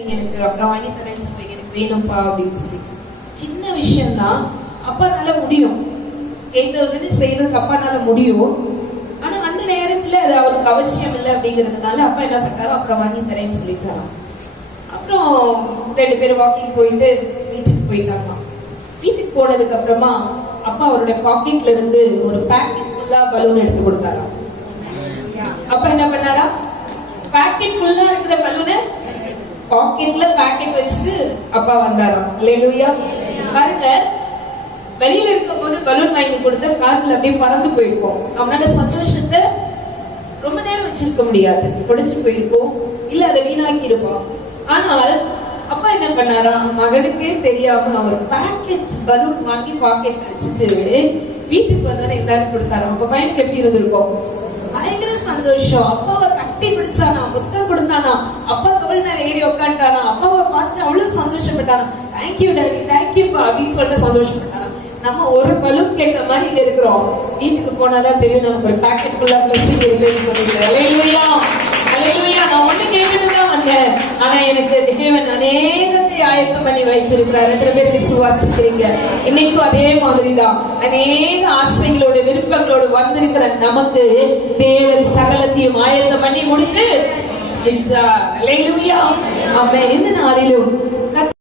எனக்கு அப்புறம் வாங்கி தரேன்னு சொல்றீங்க, எனக்கு வேணும்ப்பா அப்படின்னு சொல்லிட்டு சின்ன விஷயம்தான். அப்பானால முடியும், கேட்டவங்க செய்யறதுக்கு அப்பானால முடியும். ஆனா அந்த நேரத்துல அது அவருக்கு அவசியம் இல்லை அப்படிங்கிறதுனால அப்பா என்ன பண்ணாரோ அப்புறம் வாங்கி தரேன்னு சொல்லிட்டாராம். அப்புறம் 2 பேரும் வாக்கிங் போயிட்டு வீட்டுக்கு போயிட்டாங்க. வீட்டுக்கு போனதுக்கு அப்புறமா அப்பா அவருடைய பாக்கெட்ல இருந்து ஒரு பேக்கெட் ஃபுல்லா பலூன் எடுத்து கொடுத்தாராம். அப்பா என்ன பண்ணாரா, பேக்கெட் ஃபுல்லா இருக்கிற பலூனை பாக்கெட்ல பேக்கெட் வச்சுட்டு அப்பா வந்தாராம். அல்லேலூயா. பாருங்க, வெளியில இருக்கும் போது பலூன் வாங்கி கொடுத்த காத்துல அப்படியே பறந்து போயிருக்கும். அவனால சந்தோஷத்தை ரொம்ப நேரம் வச்சிருக்க முடியாது, உடைஞ்சு போயிருக்கும், இல்ல அதை வீணாக்கி இருப்பான். ஆனால் அப்பா என்ன பண்ணாரா, மகனுக்கே தெரியாம ஒரு பேக்கெட் பலூன் வாங்கி பாக்கெட்ல வச்சுட்டு வீட்டுக்கு வந்தானே இந்தாரு கொடுத்தாராம். அப்ப பையனுக்கு எப்படி இருந்திருக்கும்? பயங்கர சந்தோஷம். அப்பாவை கட்டி பிடிச்சானா, முத்தம் கொடுத்தானா, அப்பா தோள் மேல ஏறி உட்காந்துட்டானா, அப்பாவை பார்த்துட்டு அவ்வளவு சந்தோஷப்பட்டானா. தேங்க்யூ டாடி, தேங்க்யூப்பா அப்படின்னு சொல்லிட்டு சந்தோஷப்பட்டானா. நம்ம ஒரு பலூன் கேட்கிற மாதிரி இங்க இருக்கிறோம். வீட்டுக்கு போனாதான் தெரியும் நமக்கு ஒரு பேக்கெட் ஃபுல்லா பிளஸிங் இருக்குன்னு சொல்லிட்டு. அல்லேலூயா, அல்லேலூயா. நான் ஒண்ணு கேட்டுதான் வந்தேன், ஆனா எனக்கு தேவன் அநேகத்தை ஆயத்தம் பண்ணி வைத்திருக்கிறார். எத்தனை பேர் விசுவாசிக்கிறீங்க? இன்னைக்கும் அதே மாதிரிதான் அநேக ஆசைகளோட விருப்பங்களோடு வந்திருக்கிற நமக்கு தேவன் சகலத்தையும் ஆயத்தம் பண்ணி முடித்து என்றார். அல்லேலூயா. ஆமென். இந்த நாளிலும்